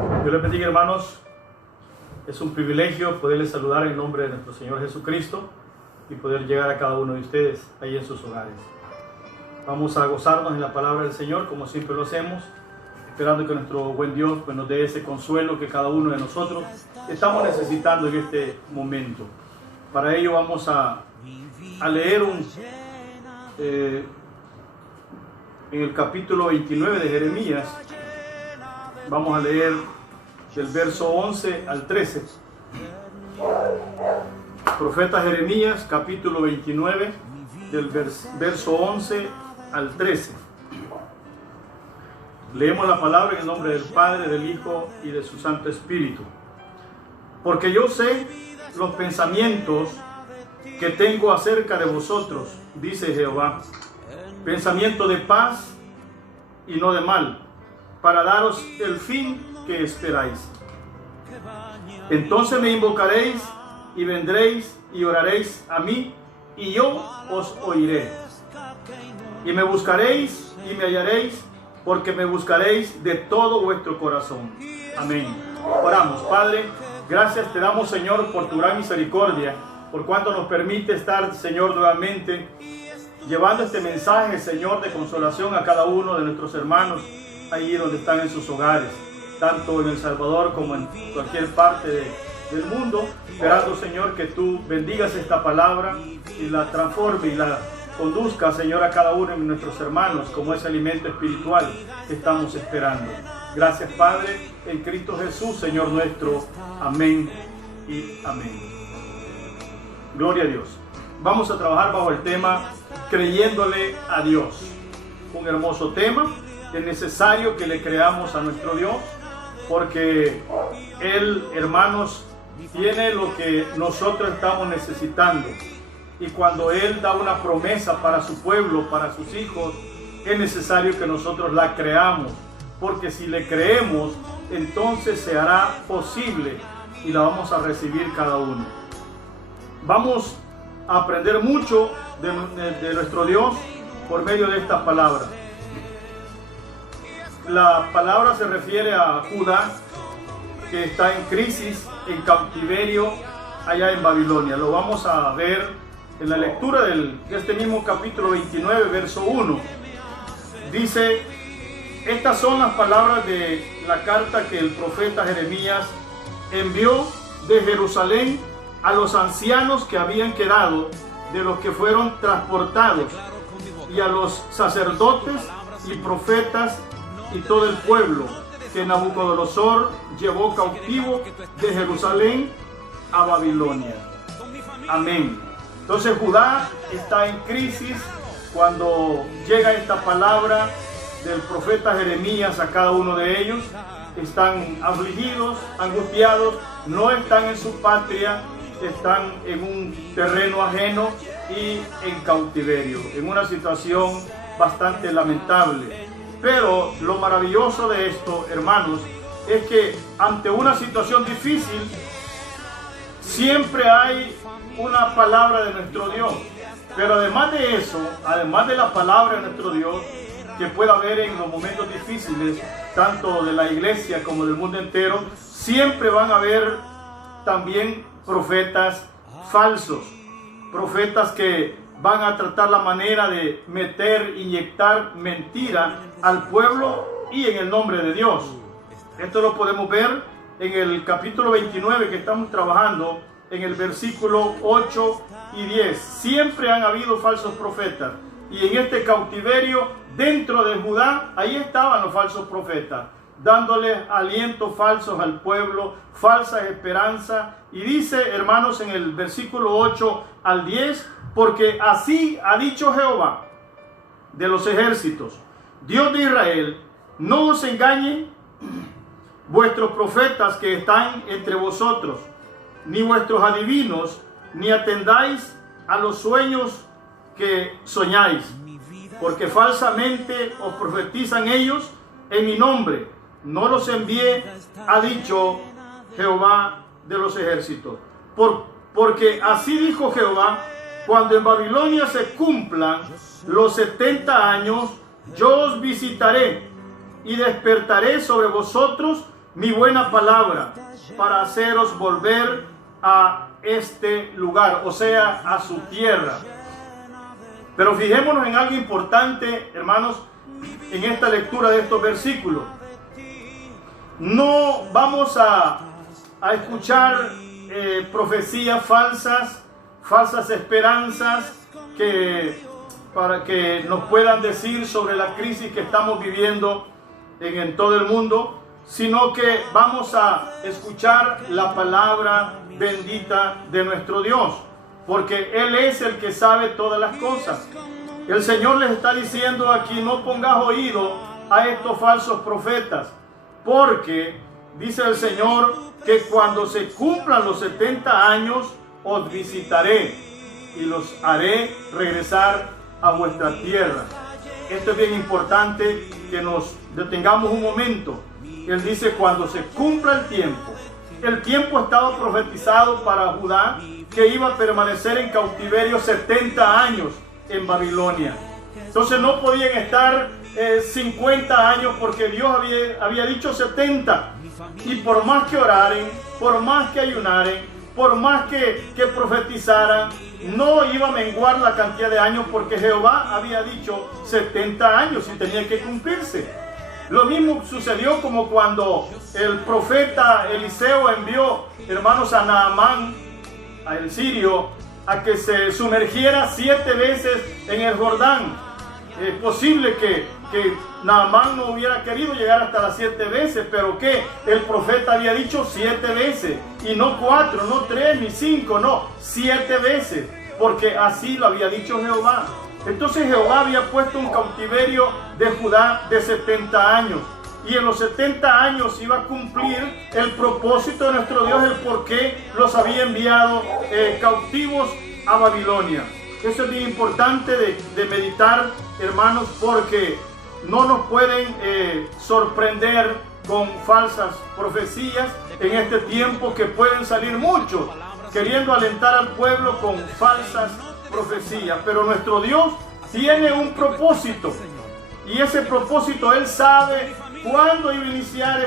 Dios les bendiga, hermanos. Es un privilegio poderles saludar en nombre de nuestro Señor Jesucristo y poder llegar a cada uno de ustedes ahí en sus hogares. Vamos a gozarnos en la palabra del Señor como siempre lo hacemos, esperando que nuestro buen Dios pues, nos dé ese consuelo que cada uno de nosotros estamos necesitando en este momento. Para ello vamos a leer en el capítulo 29 de Jeremías. Vamos a leer del verso 11 al 13. Profeta Jeremías, capítulo 29, del verso 11 al 13. Leemos la palabra en el nombre del Padre, del Hijo y de su Santo Espíritu. Porque yo sé los pensamientos que tengo acerca de vosotros, dice Jehová, pensamiento de paz y no de mal, para daros el fin que esperáis. Entonces me invocaréis y vendréis y oraréis a mí, y yo os oiré. Y me buscaréis y me hallaréis, porque me buscaréis de todo vuestro corazón. Amén. Oramos. Padre, gracias te damos, Señor, por tu gran misericordia, por cuanto nos permite estar, Señor, nuevamente llevando este mensaje, Señor, de consolación a cada uno de nuestros hermanos ahí donde están en sus hogares, tanto en El Salvador como en cualquier parte del mundo, esperando, Señor, que tú bendigas esta palabra y la transforme y la conduzca, Señor, a cada uno de nuestros hermanos como ese alimento espiritual que estamos esperando. Gracias, Padre, en Cristo Jesús, Señor nuestro. Amén y amén. Gloria a Dios. Vamos a trabajar bajo el tema creyéndole a Dios. Un hermoso tema. Es necesario que le creamos a nuestro Dios, porque Él, hermanos, tiene lo que nosotros estamos necesitando. Y cuando Él da una promesa para su pueblo, para sus hijos, es necesario que nosotros la creamos, porque si le creemos, entonces se hará posible y la vamos a recibir cada uno. Vamos a aprender mucho de nuestro Dios por medio de esta palabra. La palabra se refiere a Judá, que está en crisis, en cautiverio, allá en Babilonia. Lo vamos a ver en la lectura de este mismo capítulo 29, verso 1. Dice, estas son las palabras de la carta que el profeta Jeremías envió de Jerusalén a los ancianos que habían quedado de los que fueron transportados, y a los sacerdotes y profetas y todo el pueblo que Nabucodonosor llevó cautivo de Jerusalén a Babilonia. Amén. Entonces Judá está en crisis cuando llega esta palabra del profeta Jeremías a cada uno de ellos. Están afligidos, angustiados, no están en su patria, están en un terreno ajeno y en cautiverio, en una situación bastante lamentable. Pero lo maravilloso de esto, hermanos, es que ante una situación difícil siempre hay una palabra de nuestro Dios. Pero además de eso, además de la palabra de nuestro Dios que pueda haber en los momentos difíciles, tanto de la iglesia como del mundo entero, siempre van a haber también profetas falsos, profetas que van a tratar la manera de inyectar mentira al pueblo y en el nombre de Dios. Esto lo podemos ver en el capítulo 29 que estamos trabajando, en el versículo 8 y 10. Siempre han habido falsos profetas, y en este cautiverio dentro de Judá, ahí estaban los falsos profetas, dándoles alientos falsos al pueblo, falsas esperanzas. Y dice, hermanos, en el versículo 8 al 10, porque así ha dicho Jehová de los ejércitos, Dios de Israel, no os engañen vuestros profetas que están entre vosotros, ni vuestros adivinos, ni atendáis a los sueños que soñáis, porque falsamente os profetizan ellos en mi nombre. No los envié, ha dicho Jehová de los ejércitos. Porque así dijo Jehová, cuando en Babilonia se cumplan los 70 años, yo os visitaré y despertaré sobre vosotros mi buena palabra para haceros volver a este lugar, o sea, a su tierra. Pero fijémonos en algo importante, hermanos, en esta lectura de estos versículos. No vamos a escuchar profecías falsas esperanzas para que nos puedan decir sobre la crisis que estamos viviendo en todo el mundo, sino que vamos a escuchar la palabra bendita de nuestro Dios, porque Él es el que sabe todas las cosas. El Señor les está diciendo aquí: no pongas oído a estos falsos profetas, porque dice el Señor que cuando se cumplan los 70 años os visitaré y los haré regresar a vuestra tierra. Esto es bien importante que nos detengamos un momento. Él dice: cuando se cumpla el tiempo. El tiempo estaba profetizado para Judá, que iba a permanecer en cautiverio 70 años en Babilonia. Entonces no podían estar 50 años, porque Dios había dicho 70. Y por más que oraren, por más que ayunaren, por más que profetizaran, no iba a menguar la cantidad de años, porque Jehová había dicho 70 años y tenía que cumplirse. Lo mismo sucedió como cuando el profeta Eliseo envió, hermanos, a Naamán, al sirio, a que se sumergiera 7 veces en el Jordán. Es posible que Naamán no hubiera querido llegar hasta las 7 veces, pero que el profeta había dicho 7 veces, y no 4, no 3, ni 5, no, 7 veces, porque así lo había dicho Jehová. Entonces Jehová había puesto un cautiverio de Judá de 70 años, y en los 70 años iba a cumplir el propósito de nuestro Dios, el por qué los había enviado cautivos a Babilonia. Eso es bien importante de meditar, hermanos, porque no nos pueden sorprender con falsas profecías en este tiempo, que pueden salir muchos queriendo alentar al pueblo con falsas profecías. Pero nuestro Dios tiene un propósito, y ese propósito Él sabe cuándo iba a iniciar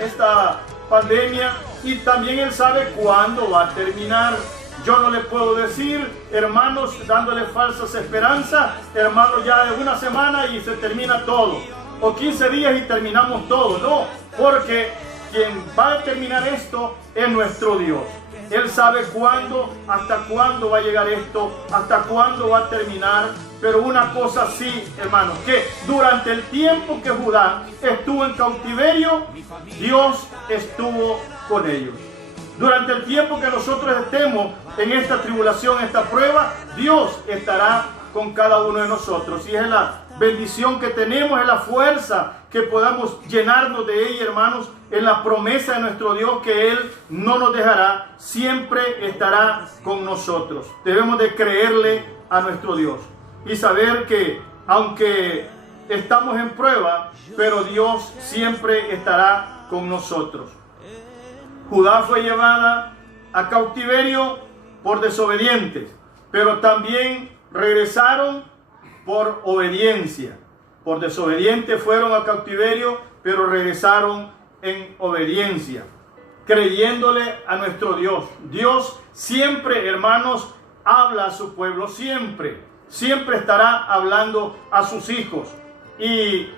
esta pandemia, y también Él sabe cuándo va a terminar. Yo no le puedo decir, hermanos, dándole falsas esperanzas, hermanos, ya de una semana y se termina todo, o 15 días y terminamos todo. No, porque quien va a terminar esto es nuestro Dios. Él sabe cuándo, hasta cuándo va a llegar esto, hasta cuándo va a terminar. Pero una cosa sí, hermanos, que durante el tiempo que Judá estuvo en cautiverio, Dios estuvo con ellos. Durante el tiempo que nosotros estemos en esta tribulación, esta prueba, Dios estará con cada uno de nosotros. Y es la bendición que tenemos, es la fuerza que podamos llenarnos de ella, hermanos, en la promesa de nuestro Dios, que Él no nos dejará, siempre estará con nosotros. Debemos de creerle a nuestro Dios y saber que aunque estamos en prueba, pero Dios siempre estará con nosotros. Judá fue llevada a cautiverio por desobedientes, pero también regresaron por obediencia. Por desobedientes fueron a cautiverio, pero regresaron en obediencia, creyéndole a nuestro Dios. Dios siempre, hermanos, habla a su pueblo, siempre estará hablando a sus hijos. Y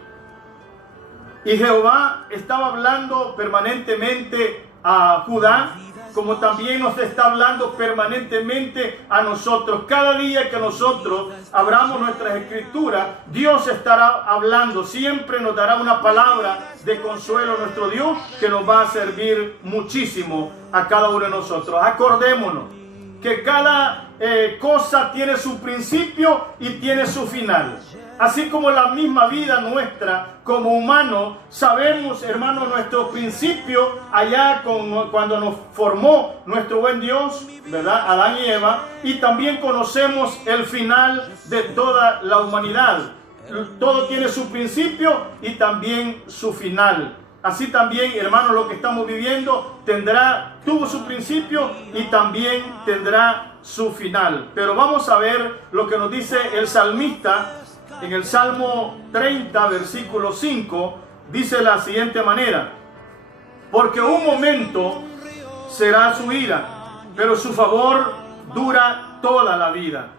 Jehová estaba hablando permanentemente a Judá, como también nos está hablando permanentemente a nosotros. Cada día que nosotros abramos nuestras escrituras, Dios estará hablando, siempre nos dará una palabra de consuelo a nuestro Dios, que nos va a servir muchísimo a cada uno de nosotros. Acordémonos que cada cosa tiene su principio y tiene su final. Así como la misma vida nuestra como humanos, sabemos, hermanos, nuestro principio allá cuando nos formó nuestro buen Dios, ¿verdad? Adán y Eva, y también conocemos el final de toda la humanidad. Todo tiene su principio y también su final. Así también, hermanos, lo que estamos viviendo tuvo su principio y también tendrá su final. Pero vamos a ver lo que nos dice el salmista en el Salmo 30, versículo 5. Dice de la siguiente manera: porque un momento será su ira, pero su favor dura toda la vida.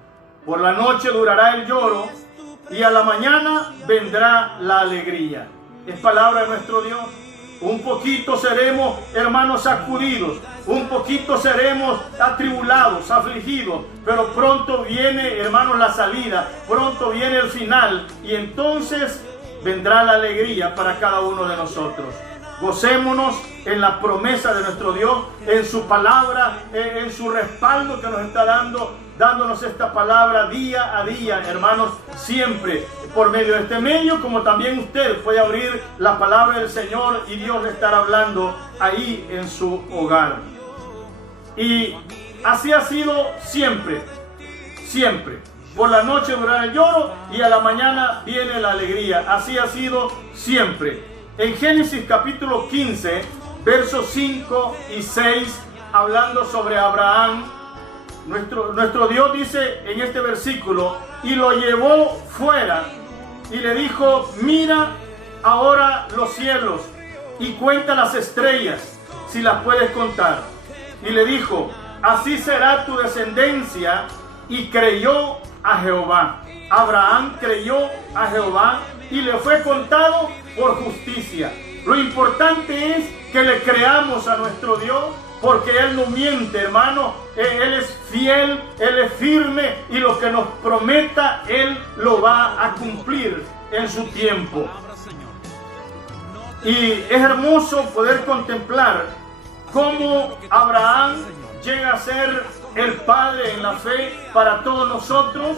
Por la noche durará el lloro y a la mañana vendrá la alegría. Es palabra de nuestro Dios. Un poquito seremos, hermanos, sacudidos, un poquito seremos atribulados, afligidos, pero pronto viene, hermanos, la salida, pronto viene el final y entonces vendrá la alegría para cada uno de nosotros. Gocémonos en la promesa de nuestro Dios, en su palabra, en su respaldo que nos está dándonos esta palabra día a día, hermanos, siempre por medio de este medio, como también usted puede abrir la palabra del Señor y Dios le estará hablando ahí en su hogar. Y así ha sido siempre, siempre. Por la noche durará el lloro y a la mañana viene la alegría. Así ha sido siempre. En Génesis capítulo 15, versos 5 y 6, hablando sobre Abraham, nuestro Dios dice en este versículo, y lo llevó fuera y le dijo, mira ahora los cielos y cuenta las estrellas, si las puedes contar. Y le dijo, así será tu descendencia, y creyó a Jehová. Abraham creyó a Jehová y le fue contado por justicia. Lo importante es que le creamos a nuestro Dios, porque Él no miente, hermano. Él es fiel, Él es firme, y lo que nos prometa, Él lo va a cumplir en su tiempo. Y es hermoso poder contemplar cómo Abraham llega a ser el padre en la fe para todos nosotros,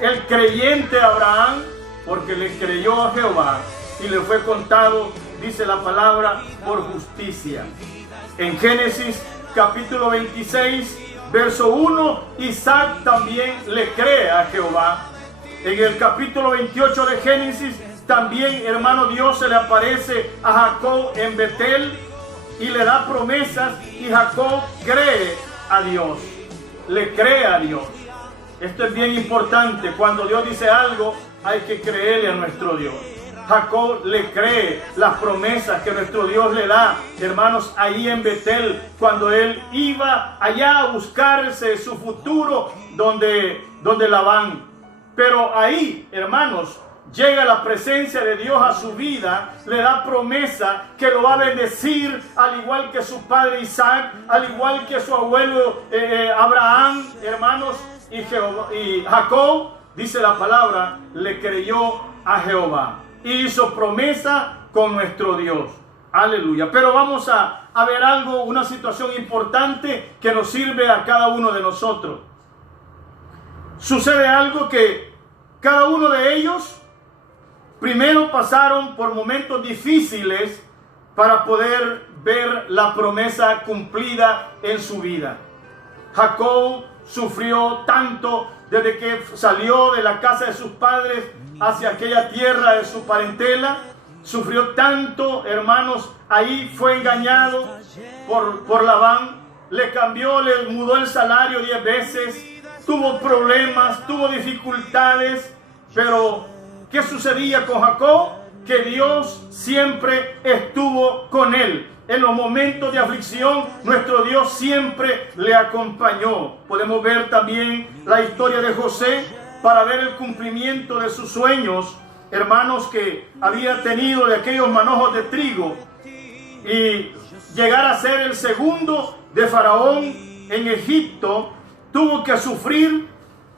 el creyente Abraham, porque le creyó a Jehová y le fue contado, dice la palabra, por justicia. En Génesis capítulo 26, verso 1, Isaac también le cree a Jehová. En el capítulo 28 de Génesis, también, hermano, Dios se le aparece a Jacob en Betel y le da promesas, y Jacob cree a Dios, le cree a Dios. Esto es bien importante. Cuando Dios dice algo, hay que creerle a nuestro Dios. Jacob le cree las promesas que nuestro Dios le da, hermanos, ahí en Betel, cuando él iba allá a buscarse su futuro donde Labán. Pero ahí, hermanos, llega la presencia de Dios a su vida, le da promesa que lo va a bendecir, al igual que su padre Isaac, al igual que su abuelo Abraham, hermanos, y Jacob, dice la palabra, le creyó a Jehová y hizo promesa con nuestro Dios. Aleluya. Pero vamos a ver algo, una situación importante que nos sirve a cada uno de nosotros. Sucede algo que cada uno de ellos primero pasaron por momentos difíciles para poder ver la promesa cumplida en su vida. Jacob sufrió tanto desde que salió de la casa de sus padres hacia aquella tierra de su parentela. Sufrió tanto, hermanos, ahí fue engañado por Labán. Le cambió, le mudó el salario 10 veces. Tuvo problemas, tuvo dificultades, pero ¿qué sucedía con Jacob? Que Dios siempre estuvo con él. En los momentos de aflicción, nuestro Dios siempre le acompañó. Podemos ver también la historia de José para ver el cumplimiento de sus sueños, hermanos, que había tenido de aquellos manojos de trigo y llegar a ser el segundo de Faraón en Egipto. Tuvo que sufrir,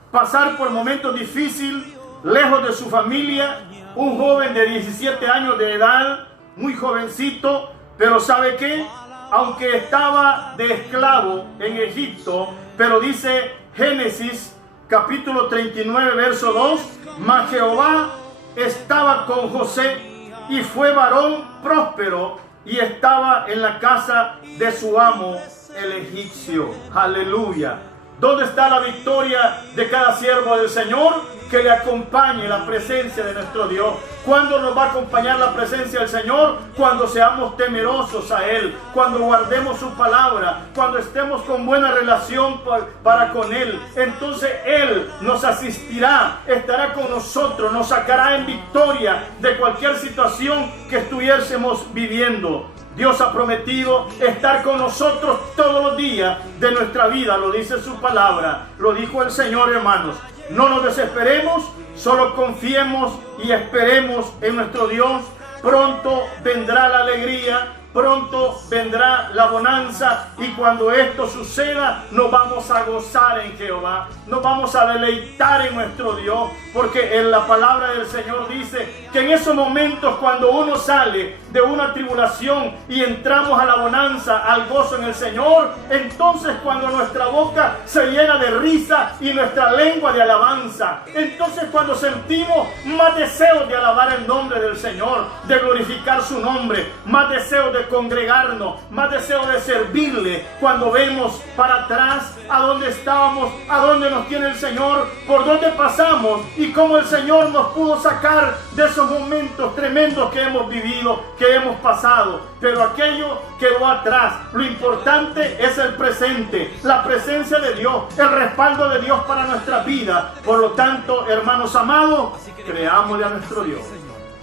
pasar por momentos difíciles, lejos de su familia, un joven de 17 años de edad, muy jovencito, pero ¿sabe qué? Aunque estaba de esclavo en Egipto, pero dice Génesis capítulo 39, verso 2, mas Jehová estaba con José y fue varón próspero y estaba en la casa de su amo el egipcio. Aleluya. ¿Dónde está la victoria de cada siervo del Señor? Que le acompañe la presencia de nuestro Dios. ¿Cuándo nos va a acompañar la presencia del Señor? Cuando seamos temerosos a Él, cuando guardemos su palabra, cuando estemos con buena relación para con Él. Entonces Él nos asistirá, estará con nosotros, nos sacará en victoria de cualquier situación que estuviésemos viviendo. Dios ha prometido estar con nosotros todos los días de nuestra vida. Lo dice su palabra. Lo dijo el Señor, hermanos. No nos desesperemos, solo confiemos y esperemos en nuestro Dios. Pronto vendrá la alegría, pronto vendrá la bonanza, y cuando esto suceda nos vamos a gozar en Jehová, nos vamos a deleitar en nuestro Dios, porque en la palabra del Señor dice que en esos momentos cuando uno sale de una tribulación y entramos a la bonanza, al gozo en el Señor, entonces cuando nuestra boca se llena de risa y nuestra lengua de alabanza, entonces cuando sentimos más deseos de alabar el nombre del Señor, de glorificar su nombre, más deseos de congregarnos, más deseos de servirle, cuando vemos para atrás a dónde estábamos, a dónde nos tiene el Señor, por dónde pasamos y cómo el Señor nos pudo sacar de esos momentos tremendos que hemos vivido, que hemos pasado. Pero aquello quedó atrás. Lo importante es el presente, la presencia de Dios, el respaldo de Dios para nuestra vida. Por lo tanto, hermanos amados, creámosle a nuestro Dios.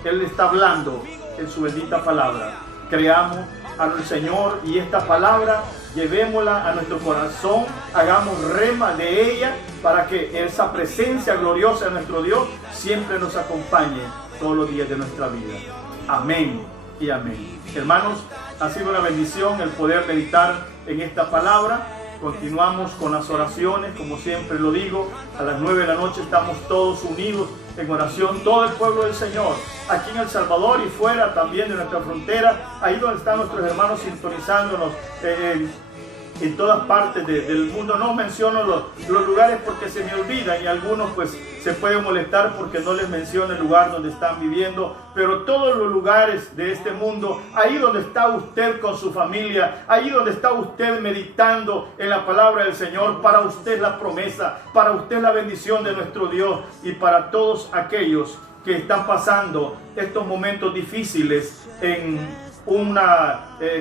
Él está hablando en su bendita palabra. Creamos al Señor y esta palabra llevémosla a nuestro corazón, hagamos rema de ella para que esa presencia gloriosa de nuestro Dios siempre nos acompañe todos los días de nuestra vida. Amén y amén. Hermanos, ha sido una bendición el poder meditar en esta palabra. Continuamos con las oraciones, como siempre lo digo, a las 9 de la noche estamos todos unidos en oración, todo el pueblo del Señor, aquí en El Salvador y fuera también de nuestra frontera, ahí donde están nuestros hermanos sintonizándonos en todas partes del mundo. No menciono los lugares porque se me olvidan y algunos pues se pueden molestar porque no les menciono el lugar donde están viviendo, pero todos los lugares de este mundo, ahí donde está usted con su familia, ahí donde está usted meditando en la palabra del Señor, para usted la promesa, para usted la bendición de nuestro Dios, y para todos aquellos que están pasando estos momentos difíciles en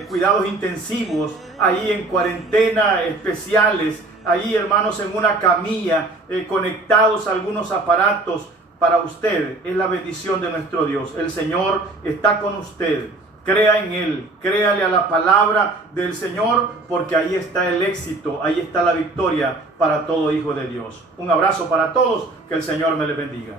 cuidados intensivos, ahí en cuarentena especiales, ahí hermanos en una camilla, conectados a algunos aparatos. Para usted es la bendición de nuestro Dios. El Señor está con usted. Crea en Él, créale a la palabra del Señor, porque ahí está el éxito, ahí está la victoria para todo hijo de Dios. Un abrazo para todos, que el Señor me les bendiga.